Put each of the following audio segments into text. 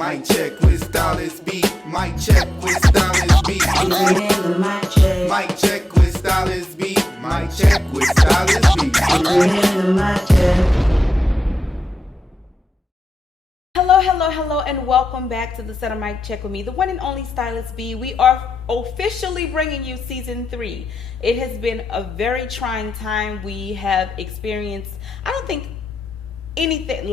Mic check with Stylist B. Mic check with Stylist B. Mic check with Stylist B. Mic check with Stylist B. Hello, and welcome back to the Set of Mic Check with me, the one and only Stylist B. We are officially bringing you season 3. It has been a very trying time. We have experienced, I don't think anything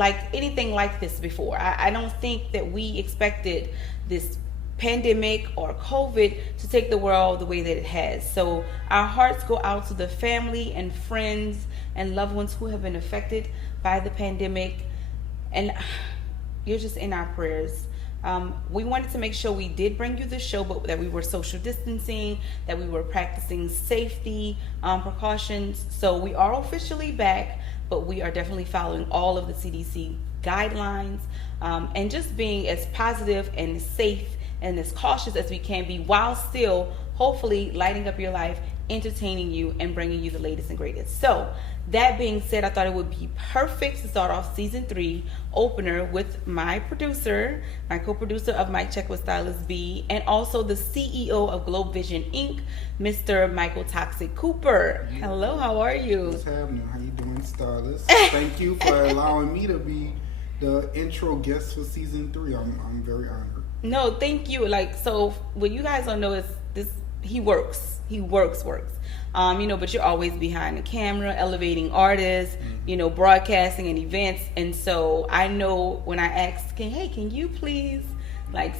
like this before. I don't think that we expected this pandemic or COVID to take the world the way that it has. So our hearts go out to the family and friends and loved ones who have been affected by the pandemic, and you're just in our prayers. We wanted to make sure we did bring you the show, but that we were social distancing, that we were practicing safety precautions. So we are officially back, but we are definitely following all of the CDC guidelines and just being as positive and safe and as cautious as we can be, while still hopefully lighting up your life, entertaining you, and bringing you the latest and greatest. So that being said, I thought it would be perfect to start off season 3 opener with my producer, my co-producer of Mic Check with Stylist B, and also the CEO of Globe Vision Inc., Mr. Michael Toxic Cooper. Yeah. Hello, how are you? What's happening? How you doing, Stylist? Thank you for allowing me to be the intro guest for season 3. I'm very honored. No, thank you. So what you guys don't know is this: he works. But you're always behind the camera, elevating artists, broadcasting and events. And so I know when I asked, can you please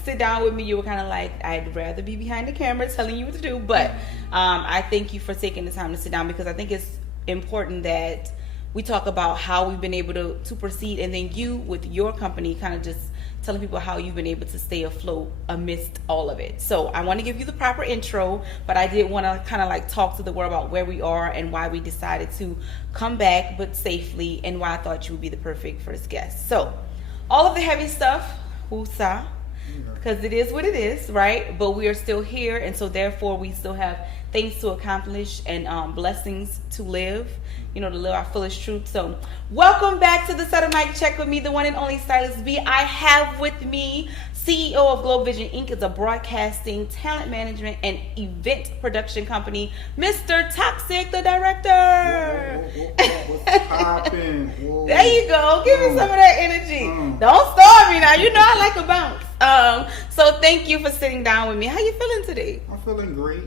sit down with me? You were kind of like, I'd rather be behind the camera telling you what to do. But I thank you for taking the time to sit down, because I think it's important that we talk about how we've been able to proceed, and then you with your company kind of just telling people how you've been able to stay afloat amidst all of it. So I want to give you the proper intro, but I did want to kind of talk to the world about where we are and why we decided to come back, but safely, and why I thought you would be the perfect first guest. So all of the heavy stuff, woosah, because it is what it is, right? But we are still here, and so therefore we still have things to accomplish and blessings to live, to live our fullest truth. So welcome back to the Set of Mic Check with me, the one and only Stylist B. I have with me CEO of Globe Vision Inc. It's a broadcasting, talent management, and event production company, Mr. Toxic, the director. What's poppin'? There you go. Give me some of that energy. Don't starve me now. You know I like a bounce. So thank you for sitting down with me. How you feeling today? I'm feeling great.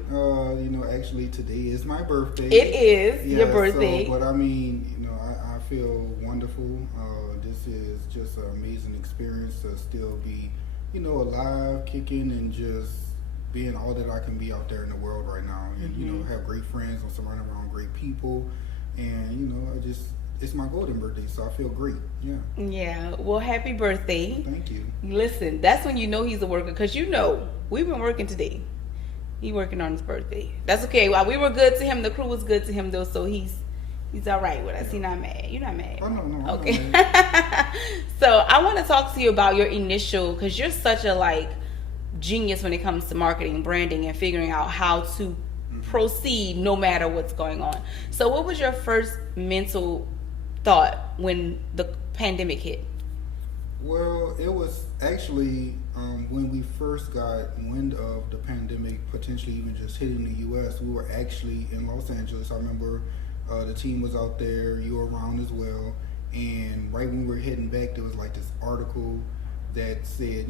Actually today is my birthday. It is your birthday. But I feel wonderful. This is just an amazing experience to still be, alive, kicking, and just being all that I can be out there in the world right now. And, have great friends. I'm surrounded around great people. And, it's my golden birthday, so I feel great. Yeah. Yeah. Well, happy birthday. Thank you. Listen, that's when you know he's a worker, because we've been working today. He working on his birthday. That's okay. While we were good to him, the crew was good to him though, so he's all right with us. He's not mad. You're not mad. Oh, no. Okay. So I want to talk to you about your initial, because you're such a genius when it comes to marketing, branding, and figuring out how to proceed no matter what's going on. So what was your first mental thought when the pandemic hit? Well, it was actually when we first got wind of the pandemic potentially even just hitting the U.S., we were actually in Los Angeles. I remember the team was out there, you were around as well, and right when we were heading back, there was this article that said,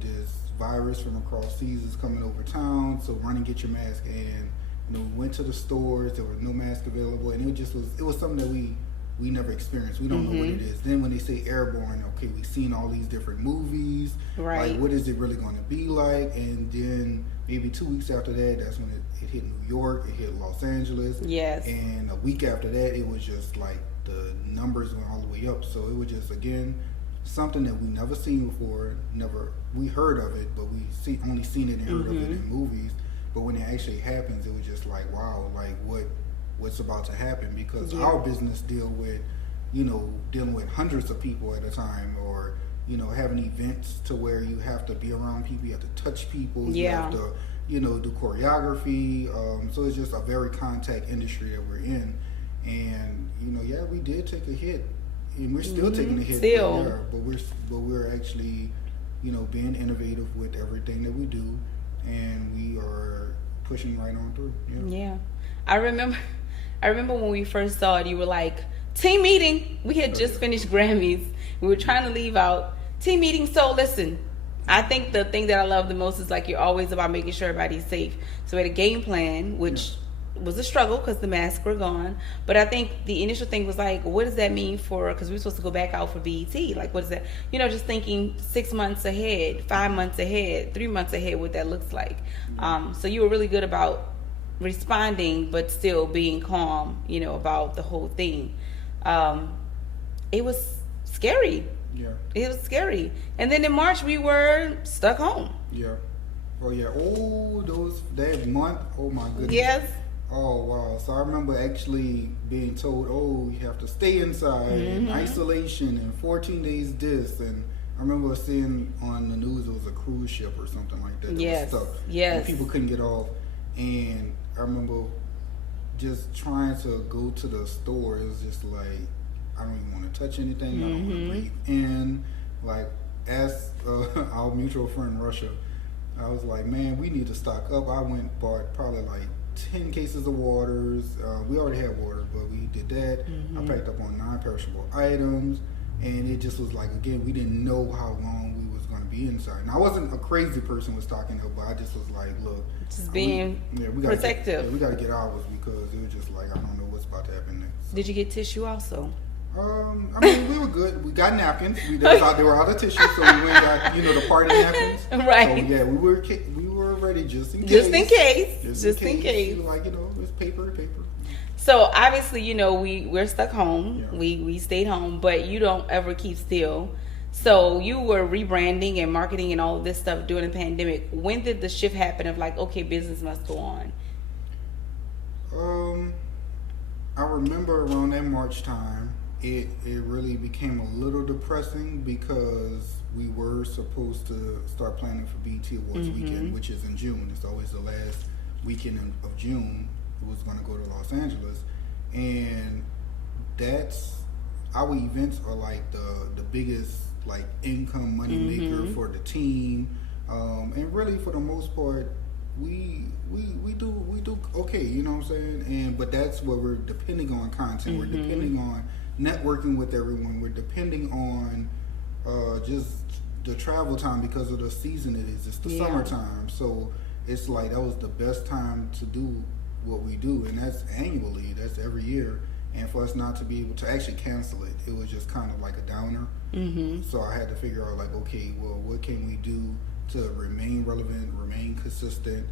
this virus from across seas is coming over town, so run and get your mask. And we went to the stores, there were no mask available, and it was something that we never experienced. We don't know what it is. Then when they say airborne, okay, we've seen all these different movies. Right. What is it really going to be like? And then maybe 2 weeks after that, that's when it hit New York, it hit Los Angeles. Yes. And a week after that, it was just the numbers went all the way up. So it was just, again, something that we never seen before. We heard of it, but we only seen it and heard of it in movies. But when it actually happens, it was just wow, what's about to happen, because our business dealing with hundreds of people at a time, or having events to where you have to be around people, you have to touch people, you have to do choreography, so it's just a very contact industry that we're in. And we did take a hit, and we're still taking a hit. Still, but we're actually being innovative with everything that we do, and we are pushing right on through. Yeah. I remember when we first saw it, you were like, team meeting. We had just finished Grammys. We were trying to leave out team meeting. So listen, I think the thing that I love the most is like you're always about making sure everybody's safe. So we had a game plan, which was a struggle because the masks were gone. But I think the initial thing was like, what does that mean for, because we were supposed to go back out for BET. Like, what is that? Just thinking 6 months ahead, 5 months ahead, 3 months ahead, what that looks like. So you were really good about responding, but still being calm, about the whole thing. It was scary. Yeah. It was scary. And then in March, we were stuck home. Yeah. Oh, yeah. Oh, that month. Oh, my goodness. Yes. Oh, wow. So I remember actually being told, you have to stay inside, in isolation, and 14 days this. And I remember seeing on the news it was a cruise ship or something like that. Yes. That was stuck. Yes. And people couldn't get off. And I remember just trying to go to the store. It was just like, I don't even want to touch anything. I don't want to breathe in. Like, as our mutual friend Russia, I was like, man, we need to stock up. I went and bought probably like 10 cases of waters. We already had water, but we did that. I packed up on non-perishable items, and it just was like, again, we didn't know how long we was going to be inside. Now, I wasn't a crazy person with stocking up, but I just was like, look, just being protective. We got to get ours because it was just like, I don't know what's about to happen next. So. Did you get tissue also? I mean, we were good. We got napkins. There were other tissues, so we went and got the party napkins. Right. So yeah, we were ready just in case. Just in case. Like it's paper. So obviously, we're stuck home. Yeah. We stayed home, but you don't ever keep still. So you were rebranding and marketing and all of this stuff during the pandemic. When did the shift happen of like, okay, business must go on? I remember around that March time. It really became a little depressing because we were supposed to start planning for BET Awards weekend, which is in June. It's always the last weekend of June. It was going to go to Los Angeles, and that's our events are like the biggest like income money maker for the team, and really for the most part we do okay. You know what I'm saying? But that's what we're depending on content. We're depending on networking with everyone. We're depending on just the travel time because of the season it is. It's the summertime, so it's like that was the best time to do what we do, and that's annually. That's every year. And for us not to be able to actually cancel it, it was just kind of like a downer. So I had to figure out like, okay, well, what can we do to remain relevant, remain consistent,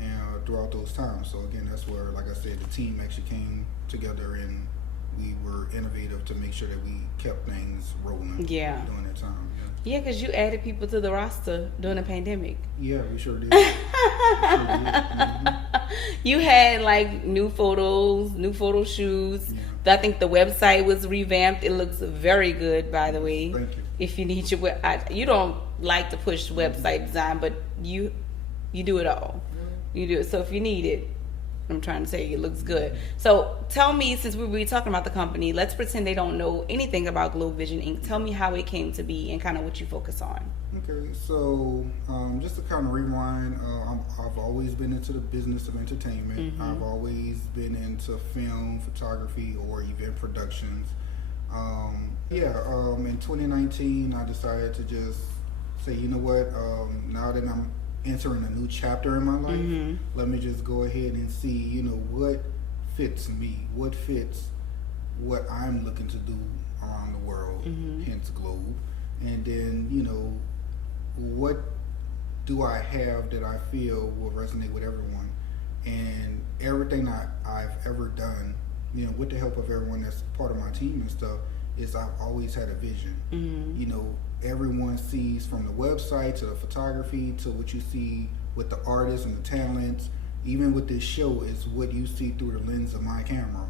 and throughout those times. So again, that's where, like I said, the team actually came together and we were innovative to make sure that we kept things rolling during that time. Yeah, because you added people to the roster during the pandemic. Yeah, we sure did. You had like new photo shoots. I think the website was revamped. It looks very good, by the way. Thank you. If you need your you don't like to push website design, but you do it all. You do it. So if you need it, I'm trying to say it looks good. So tell me, since we were talking about the company, let's pretend they don't know anything about Globe Vision Inc. Tell me how it came to be and kind of what you focus on. Okay, so just to kind of rewind, I've always been into the business of entertainment. I've always been into film, photography, or event productions. In 2019, I decided to just say, you know what, now that I'm entering a new chapter in my life, let me just go ahead and see, what fits me, what fits what I'm looking to do around the world, hence Globe. And then, what do I have that I feel will resonate with everyone? And everything I've ever done, with the help of everyone that's part of my team and stuff, is I've always had a vision. Everyone sees from the website to the photography to what you see with the artists and the talents. Even with this show, is what you see through the lens of my camera,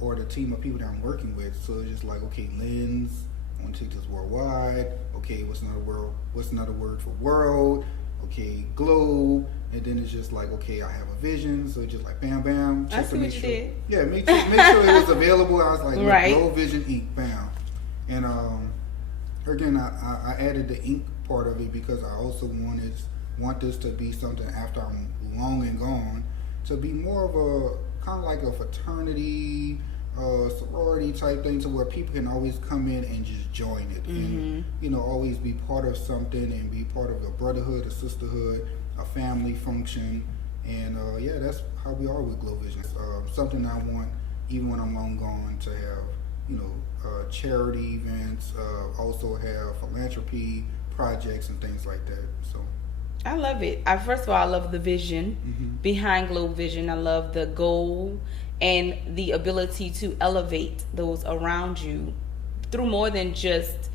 or the team of people that I'm working with. So it's just like, okay, lens. I want to take this worldwide. Okay, what's another word for world? Okay, globe. And then it's just like, okay, I have a vision. So it's just like, bam, bam. I see what you did. Yeah, make sure it was available. I was like, right. Globe Vision Inc. Bam. And again, I added the Inc. part of it because I also want this to be something after I'm long and gone, to be more of a kind of like a fraternity, sorority type thing, to where people can always come in and just join it, and always be part of something and be part of a brotherhood, a sisterhood, a family function, and that's how we are with Glow Vision. Something I want, even when I'm long gone, to have charity events, also have philanthropy projects and things like that. So I love it. First of all, I love the vision behind Glow Vision. I love the goal and the ability to elevate those around you through more than just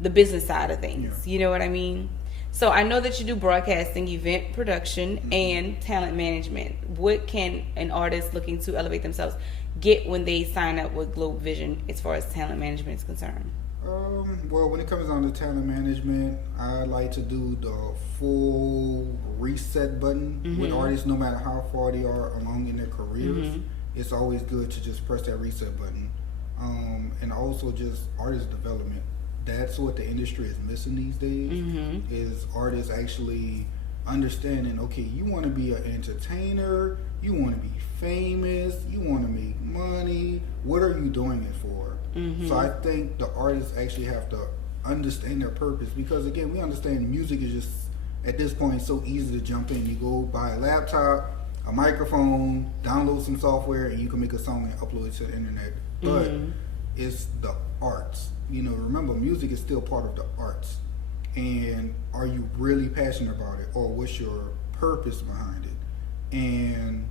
the business side of things. Yeah. You know what I mean? So I know that you do broadcasting, event production, and talent management. What can an artist looking to elevate themselves get when they sign up with Glow Vision as far as talent management is concerned? Well, when it comes down to talent management, I like to do the full reset button with artists, no matter how far they are along in their careers. It's always good to just press that reset button. And also just artist development. That's what the industry is missing these days, is artists actually understanding, okay, you want to be an entertainer, you want to be famous, you want to make money, what are you doing it for? So I think the artists actually have to understand their purpose, because again, we understand music is just, at this point, so easy to jump in. You go buy a laptop, a microphone, download some software, and you can make a song and upload it to the internet. But it's the arts. Remember, music is still part of the arts. And are you really passionate about it, or what's your purpose behind it? And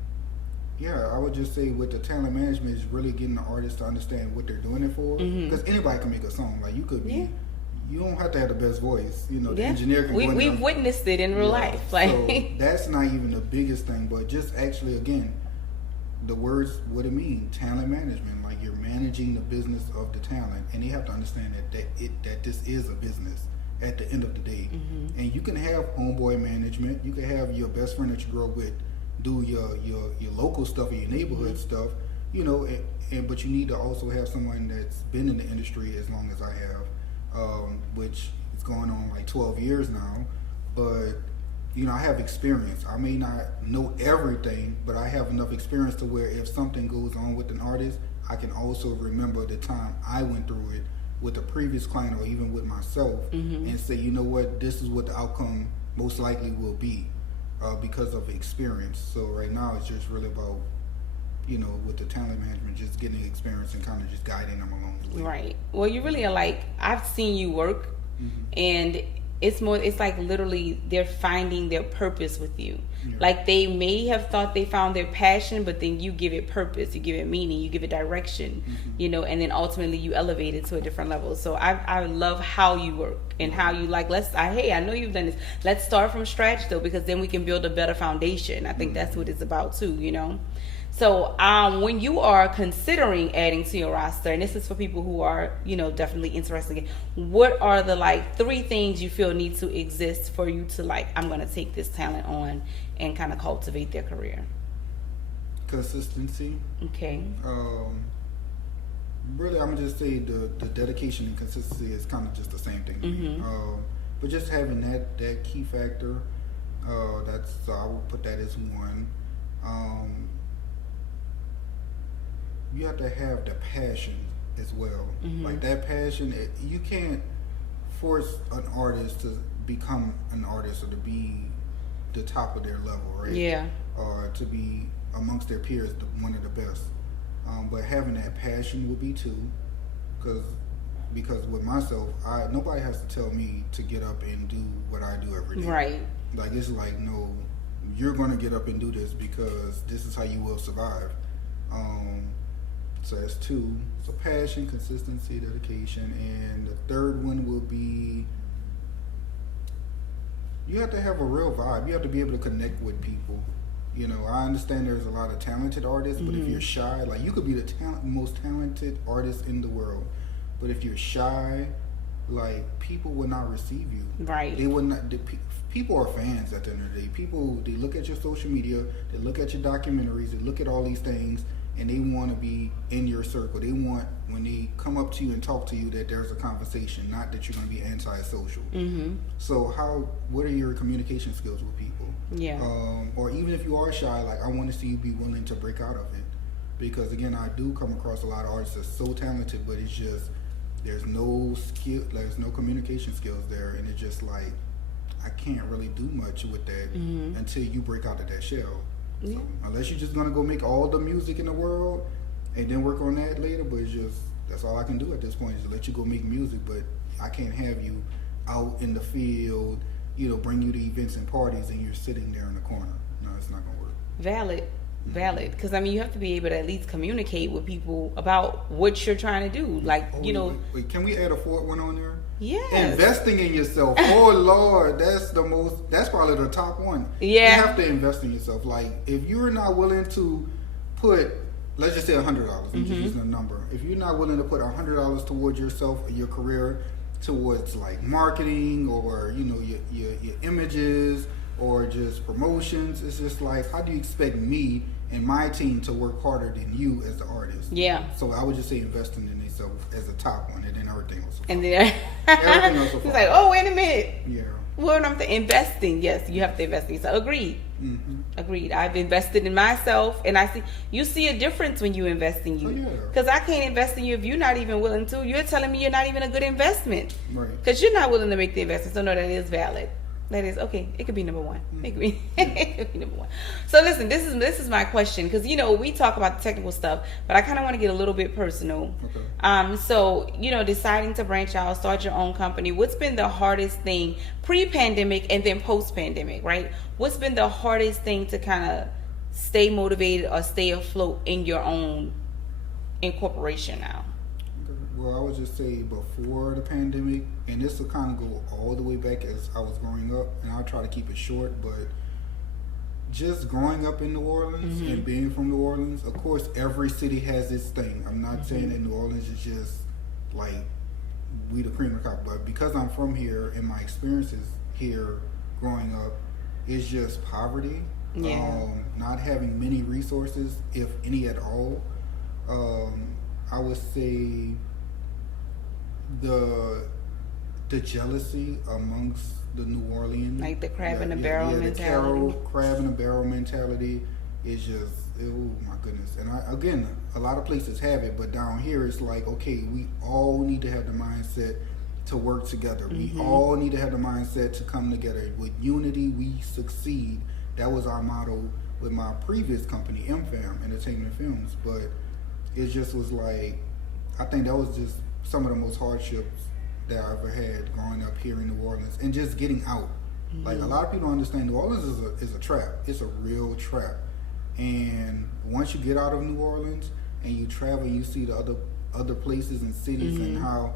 I would just say with the talent management is really getting the artists to understand what they're doing it for. Because anybody can make a song. Like, you could be, you don't have to have the best voice. The engineer can. We've witnessed it in real life. Like, so that's not even the biggest thing, but just actually, again, the words, what it means, talent management. Like, you're managing the business of the talent, and they have to understand that this is a business at the end of the day. And you can have homeboy management. You can have your best friend that you grow up with do your local stuff or your neighborhood stuff, but you need to also have someone that's been in the industry as long as I have, which is going on like 12 years now. But I have experience. I may not know everything, but I have enough experience to where if something goes on with an artist, I can also remember the time I went through it with a previous client or even with myself, and say, you know what, this is what the outcome most likely will be because of experience. So right now it's just really about, with the talent management, just getting experience and kind of just guiding them along the way. Right. Well, you really are like, I've seen you work, and it's like literally they're finding their purpose with you. Like, they may have thought they found their passion, but then you give it purpose, you give it meaning, you give it direction, and then ultimately you elevate it to a different level. So I love how you work and how you I know you've done this. Let's start from scratch though, because then we can build a better foundation. I think that's what it's about too, So when you are considering adding to your roster, and this is for people who are, definitely interested, what are the 3 things you feel need to exist for you to I'm going to take this talent on and kind of cultivate their career? Consistency. Okay. Really, I'm going to just say the dedication and consistency is kind of just the same thing to me. But just having that key factor, so I will put that as one. You have to have the passion as well. Like, that passion, you can't force an artist to become an artist or to be the top of their level, right? Yeah. Or to be amongst their peers one of the best. But having that passion would be two, because with myself, nobody has to tell me to get up and do what I do every day. Right. Like, it's like, no, you're going to get up and do this because this is how you will survive. So that's 2. So passion, consistency, dedication. And the third one will be, you have to have a real vibe. You have to be able to connect with people. I understand there's a lot of talented artists, but if you're shy, like, you could be the most talented artist in the world, but if you're shy, like, people will not receive you. Right. They would not. People are fans at the end of the day. People, they look at your social media, they look at your documentaries, they look at all these things, and they want to be in your circle. They want, when they come up to you and talk to you, that there's a conversation, not that you're going to be antisocial. So what are your communication skills with people? Yeah. Or even if you are shy, like, I want to see you be willing to break out of it. Because again, I do come across a lot of artists that's so talented, but it's just, there's no skill, there's no communication skills there, and it's just like, I can't really do much with that until you break out of that shell. Yeah. So, unless you're just gonna go make all the music in the world and then work on that later, but it's just, that's all I can do at this point, is let you go make music. But I can't have you out in the field, bring you to events and parties and you're sitting there in the corner. No, it's not gonna work. Valid, because you have to be able to at least communicate with people about what you're trying to do. Like, Wait, can we add a fourth one on there? Yes. Investing in yourself. Oh Lord, that's probably the top one. Yeah. You have to invest in yourself. Like, if you're not willing to put, let's just say $100, I'm just using a number. If you're not willing to put $100 towards yourself and your career, towards like marketing or your images or just promotions, it's just like, how do you expect me and my team to work harder than you as the artist? Yeah. So I would just say investing in yourself as a top one, and then everything else. And then everything else will he's follow. like, oh, wait a minute. Yeah. Well, I'm investing. Yes, you have to invest in yourself. Agreed. I've invested in myself, and you see a difference when you invest in you. Because I can't invest in you if you're not even willing to. You're telling me you're not even a good investment. Right. Because you're not willing to make the investment. So no, that is valid. That is okay. It could be number one. It could be number one. So listen, this is my question, because we talk about the technical stuff, but I kind of want to get a little bit personal. Okay. So deciding to branch out, start your own company. What's been the hardest thing pre-pandemic and then post-pandemic? Right? What's been the hardest thing to kind of stay motivated or stay afloat in your own incorporation now? Well, I would just say before the pandemic, and this will kind of go all the way back as I was growing up, and I'll try to keep it short, but just growing up in New Orleans and being from New Orleans, of course, every city has its thing. I'm not saying that New Orleans is just like we the cream of the crop, but because I'm from here and my experiences here growing up, it's just poverty, not having many resources, if any at all. I would say the jealousy amongst the New Orleans, like the crab in the barrel mentality. The crab in the barrel mentality is just, oh my goodness. And again, a lot of places have it, but down here it's like, okay, we all need to have the mindset to work together. We all need to have the mindset to come together. With unity, we succeed. That was our motto with my previous company, MFAM, Entertainment Films. But it just was like, I think that was just some of the most hardships that I ever had growing up here in New Orleans, and just getting out. Like, a lot of people don't understand New Orleans is a trap. It's a real trap. And once you get out of New Orleans and you travel, you see the other places and cities and how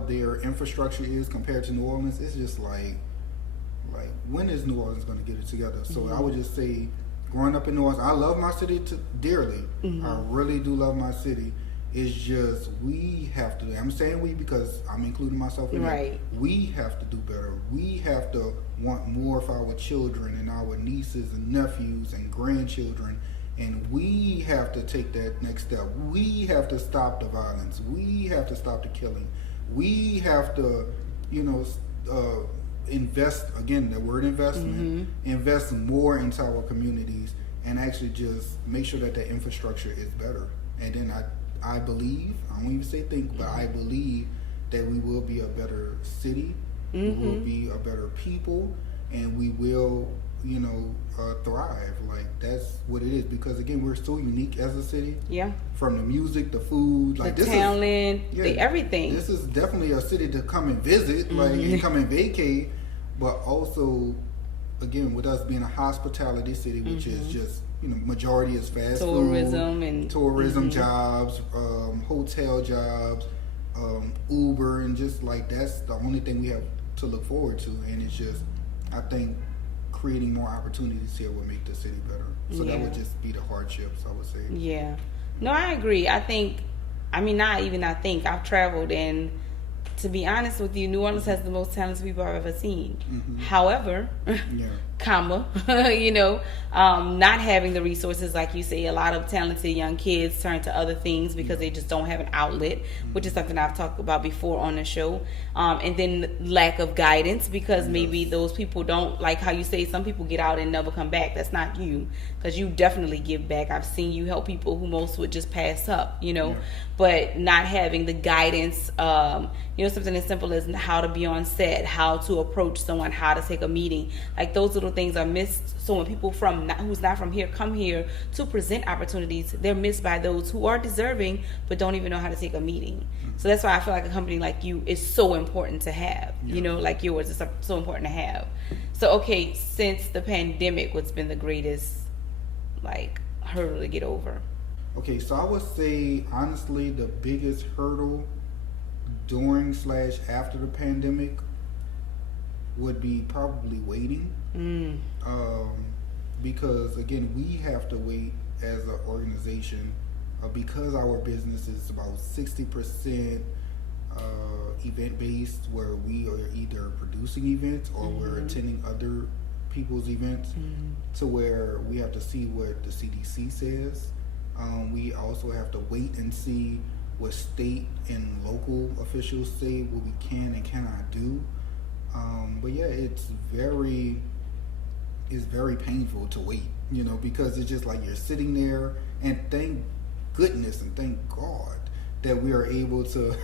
their infrastructure is compared to New Orleans. It's just like when is New Orleans going to get it together? So I would just say, growing up in New Orleans, I love my city dearly. I really do love my city. It's just, we have to, I'm saying we because I'm including myself in it. We have to do better. We have to want more for our children and our nieces and nephews and grandchildren. And we have to take that next step. We have to stop the violence. We have to stop the killing. We have to, invest, again, the word investment, invest more into our communities and actually just make sure that the infrastructure is better. And then I believe, I won't even say think, but I believe that we will be a better city, we will be a better people, and we will, thrive. Like, that's what it is. Because again, we're so unique as a city. Yeah. From the music, the food, like the talent, the everything. This is definitely a city to come and visit, like, and come and vacate. But also, again, with us being a hospitality city, which is just, majority is fast tourism food, and tourism jobs, hotel jobs, Uber, and just like that's the only thing we have to look forward to. And it's just, I think, creating more opportunities here would make the city better. So that would just be the hardships, I would say. Yeah. No, I agree. I've traveled, and to be honest with you, New Orleans has the most talented people I've ever seen. Mm-hmm. However, not having the resources, like you say, a lot of talented young kids turn to other things because they just don't have an outlet, which is something I've talked about before on the show. And then lack of guidance, because maybe those people don't, like how you say, some people get out and never come back. That's not you, because you definitely give back. I've seen you help people who most would just pass up, but not having the guidance, something as simple as how to be on set, how to approach someone, how to take a meeting. Like, those little things are missed. So when people who's not from here come here to present opportunities, they're missed by those who are deserving but don't even know how to take a meeting. So that's why I feel like a company like you is so important to have. Like yours is so important to have. So, okay, since the pandemic, what's been the greatest hurdle to get over? Okay, so I would say, honestly, the biggest hurdle during/after the pandemic would be probably waiting. Because, again, we have to wait as an organization because our business is about 60% event-based, where we are either producing events or we're attending other people's events, to where we have to see what the CDC says. We also have to wait and see what state and local officials say what we can and cannot do. But yeah, it's very painful to wait, because it's just like you're sitting there, and thank goodness and thank God that we are able to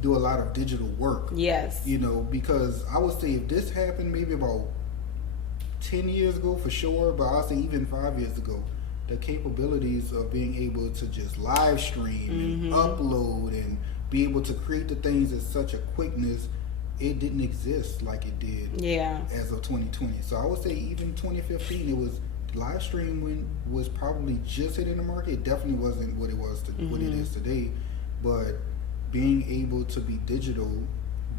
do a lot of digital work. Yes. Because I would say if this happened maybe about 10 years ago for sure, but I'll say even 5 years ago, the capabilities of being able to just live stream and upload and be able to create the things at such a quickness, it didn't exist like it did as of 2020. So I would say even 2015, it was live streaming was probably just hitting the market. It definitely wasn't what it was what it is today, but being able to be digital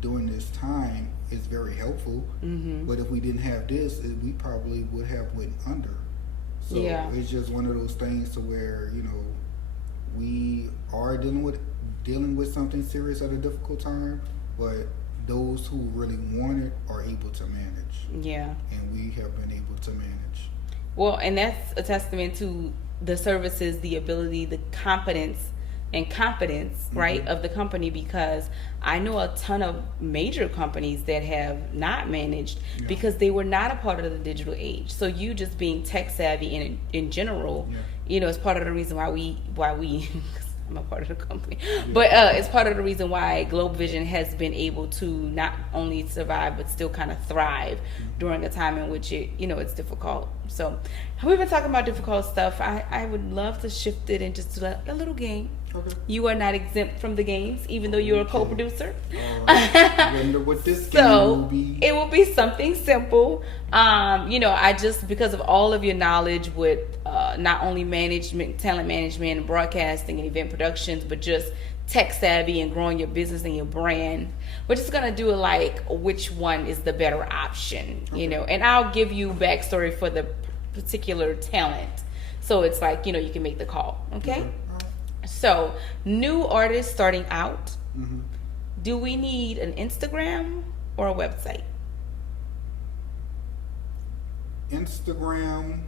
during this time is very helpful. But if we didn't have this, we probably would have went under. So it's just one of those things to where we are dealing with something serious at a difficult time, but those who really want it are able to manage. And we have been able to manage. Well, and that's a testament to the services, the ability, the competence and confidence, right, of the company, because I know a ton of major companies that have not managed because they were not a part of the digital age. So you just being tech savvy in general, is part of the reason why we I'm a part of the company, but it's part of the reason why Globe Vision has been able to not only survive but still kind of thrive during a time in which it's difficult. So we've been talking about difficult stuff. I would love to shift it and just do a little game. Okay. You are not exempt from the games, even though you're a co-producer. I wonder what this game will be. It will be something simple. I just, because of all of your knowledge with not only talent management, and broadcasting and event productions, but just tech savvy and growing your business and your brand, we're just gonna do which one is the better option, and I'll give you backstory for the particular talent. So it's you can make the call. Okay. So, new artists starting out, do we need an Instagram or a website? Instagram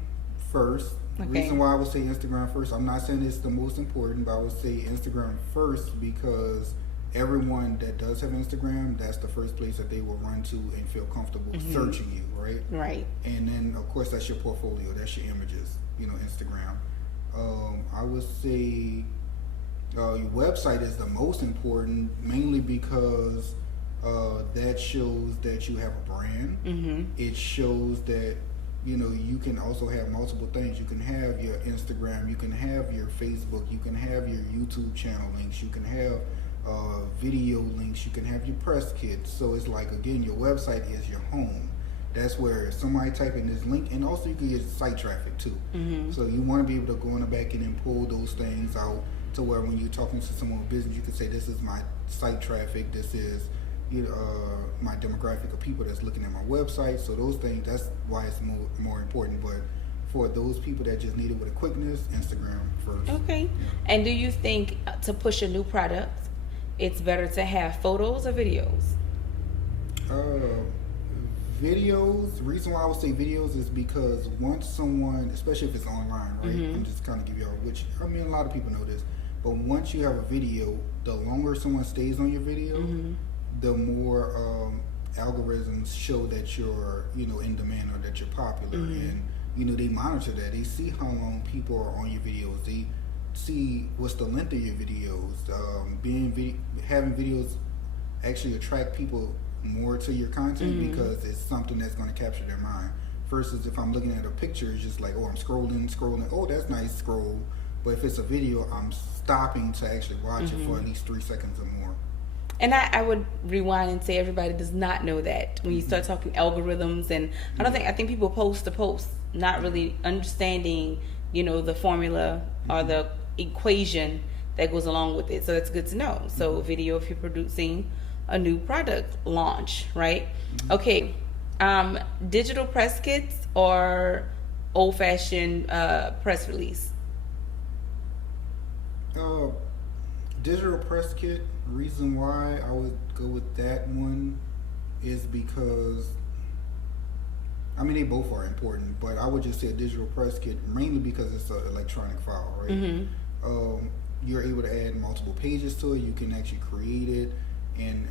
first. The reason why I would say Instagram first, I'm not saying it's the most important, but I would say Instagram first because everyone that does have Instagram, that's the first place that they will run to and feel comfortable searching you, right? Right. And then, of course, that's your portfolio, that's your images, Instagram. I would say your website is the most important, mainly because that shows that you have a brand. It shows that you can also have multiple things. You can have your Instagram, you can have your Facebook, you can have your YouTube channel links, you can have video links, you can have your press kits. So it's again, your website is your home. That's where somebody type in this link, and also you can get site traffic too. So you want to be able to go in the back end and pull those things out to where when you're talking to someone with business, you can say, this is my site traffic, this is my demographic of people that's looking at my website. So those things, that's why it's more important. But for those people that just need it with a quickness, Instagram first. Okay. And do you think to push a new product it's better to have photos or videos? Videos. The reason why I would say videos is because once someone, especially if it's online, right? Mm-hmm. I'm just kind of give y'all, which I mean, a lot of people know this, but once you have a video, the longer someone stays on your video, Mm-hmm. the more algorithms show that you're, in demand or that you're popular, Mm-hmm. and they monitor that. They see how long people are on your videos. They see what's the length of your videos. Having videos actually attract people more to your content Mm-hmm. because it's something that's going to capture their mind. Versus if I'm looking at a picture, it's just like, oh, I'm scrolling. Oh, that's nice, scroll. But if it's a video, I'm stopping to actually watch Mm-hmm. it for at least 3 seconds or more. And I would rewind and say everybody does not know that when you start talking algorithms, and I think people post to post, not really understanding, the formula or the equation that goes along with it. So that's good to know. So video, if you're producing a new product launch, right? Okay. Digital press kits or old-fashioned press release? Digital press kit. Reason why I would go with that one is because, they both are important, but I would just say a digital press kit mainly because it's an electronic file, right? Mm-hmm. You're able to add multiple pages to it. You can actually create it and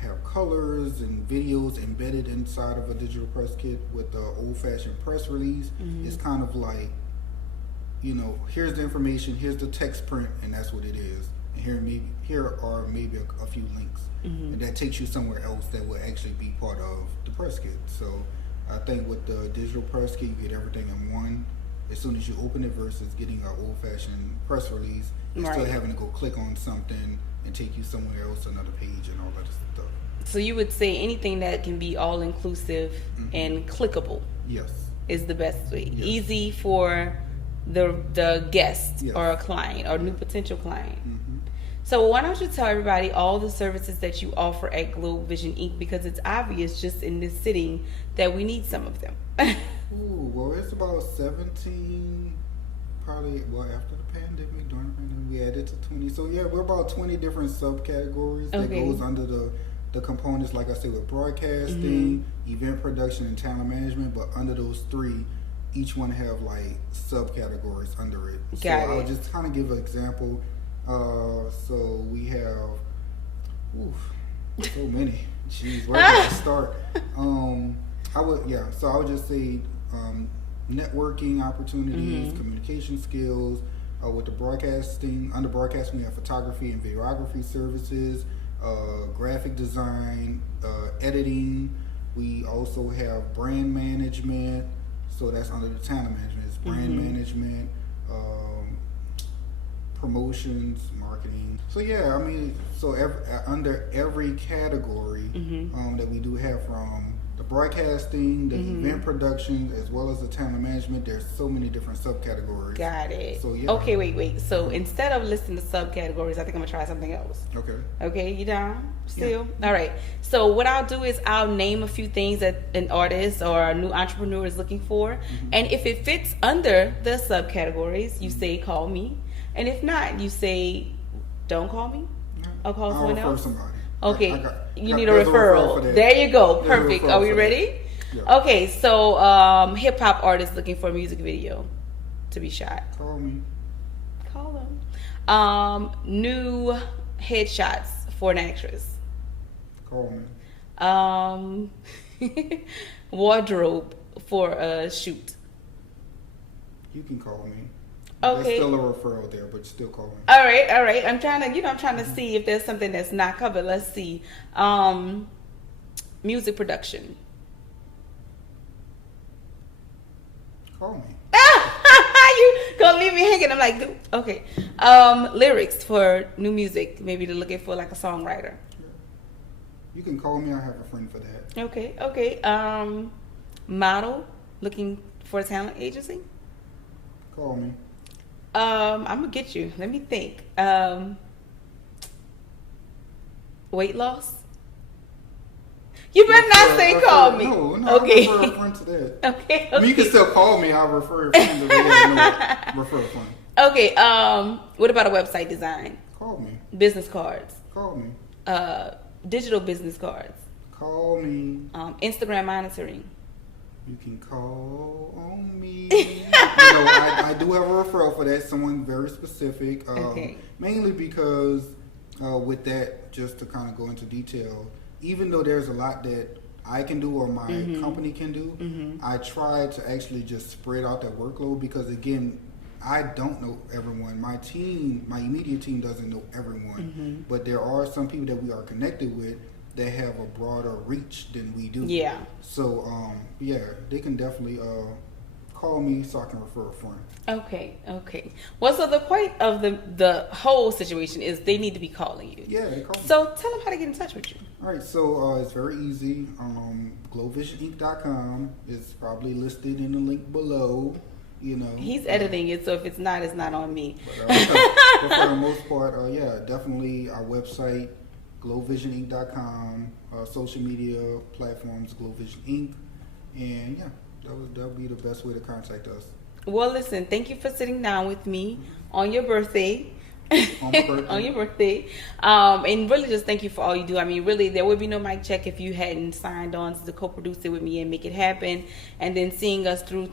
have colors and videos embedded inside of a digital press kit. With the old-fashioned press release, Mm-hmm. it's kind of like, here's the information, here's the text print, and that's what it is. And here are maybe a few links, Mm-hmm. and that takes you somewhere else that will actually be part of the press kit. So I think with the digital press kit, you get everything in one as soon as you open it, versus getting an old-fashioned press release. You're still having to go click on something and take you somewhere else, another page, and all that stuff. So you would say anything that can be all-inclusive Mm-hmm. and clickable Yes. is the best way. Yes. Easy for the guest Yes. or a client or new potential client. Mm-hmm. So why don't you tell everybody all the services that you offer at Globe Vision Inc., because it's obvious just in this sitting that we need some of them. Ooh, well, it's about 17, probably, after the pandemic, during the pandemic, we added to 20. So, yeah, we're about 20 different subcategories that goes under the components, like I said, with broadcasting, event production, and talent management. But under those three, each one have, subcategories under it. Got it. I'll just kind of give an example. So we have, so many. Jeez, where did I start? I would just say networking opportunities, communication skills. With the broadcasting, under broadcasting, we have photography and videography services, graphic design, editing. We also have brand management. So that's under the talent management. It's brand management, promotions, marketing. So yeah, under every category that we do have, from the broadcasting, the event production, as well as the talent management, there's so many different subcategories. Got it. So yeah. Okay, wait. So instead of listing the subcategories, I think I'm gonna try something else. Okay, you down? Still? Yeah. All right. So what I'll do is I'll name a few things that an artist or a new entrepreneur is looking for, and if it fits under the subcategories, you say call me, and if not, you say don't call me. I'll call someone else. Somebody. Okay, you need a referral. There you go. Perfect. Are we ready? Yeah. Okay, so hip hop artist looking for a music video to be shot. Call me. Call them. New headshots for an actress. Call me. Wardrobe for a shoot. You can call me. Okay. There's still a referral there, but still call me. All right. I'm trying to see if there's something that's not covered. Let's see. Music production. Call me. You gonna leave me hanging? I'm like, dude. Okay. Lyrics for new music. Maybe they're looking for like a songwriter. Yeah. You can call me. I have a friend for that. Okay. Model looking for a talent agency. Call me. I'm gonna get you. Let me think. Weight loss. You better not say call me. No. Okay. I refer a friend to that. Okay. I mean, you can still call me. I'll refer a friend to that. Refer a friend. Okay. What about a website design? Call me. Business cards. Call me. Digital business cards. Call me. Instagram monitoring. You can call on me. I do have a referral for that. Someone very specific. Okay. Mainly because with that, just to kind of go into detail, even though there's a lot that I can do or my company can do, I try to actually just spread out that workload because, again, I don't know everyone. My team, my immediate team doesn't know everyone. But there are some people that we are connected with that have a broader reach than we do. Yeah. So, they can definitely call me so I can refer a friend. Okay. Well, so the point of the whole situation is they need to be calling you. Yeah, they call me. So tell them how to get in touch with you. All right, so it's very easy. glowvisioninc.com is probably listed in the link below. He's editing it, so if it's not on me. But for the most part, definitely our website, glowvisioninc.com, social media platforms, glowvision inc, and that would be the best way to contact us. Well, listen, thank you for sitting down with me on your birthday. On my birthday. On your birthday. And really just thank you for all you do. I mean, really, there would be no mic check if you hadn't signed on to co-produce it with me and make it happen. And then seeing us through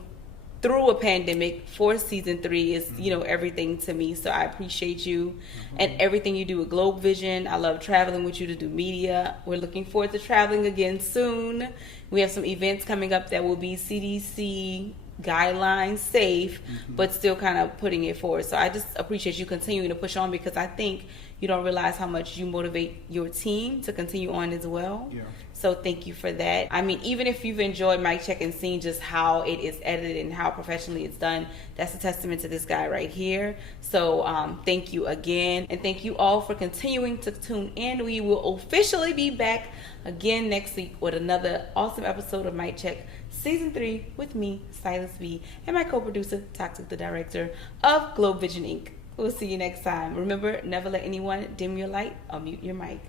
a pandemic for season 3 is, everything to me. So I appreciate you and everything you do with Globe Vision. I love traveling with you to do media. We're looking forward to traveling again soon. We have some events coming up that will be CDC guidelines safe, but still kind of putting it forward. So I just appreciate you continuing to push on because I think you don't realize how much you motivate your team to continue on as well. Yeah. So thank you for that. I mean, even if you've enjoyed Mic Check and seen just how it is edited and how professionally it's done, that's a testament to this guy right here. So thank you again. And thank you all for continuing to tune in. We will officially be back again next week with another awesome episode of Mic Check Season 3 with me, Stylist B, and my co-producer, Toxic, the director of Globe Vision Inc. We'll see you next time. Remember, never let anyone dim your light or mute your mic.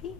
Peace.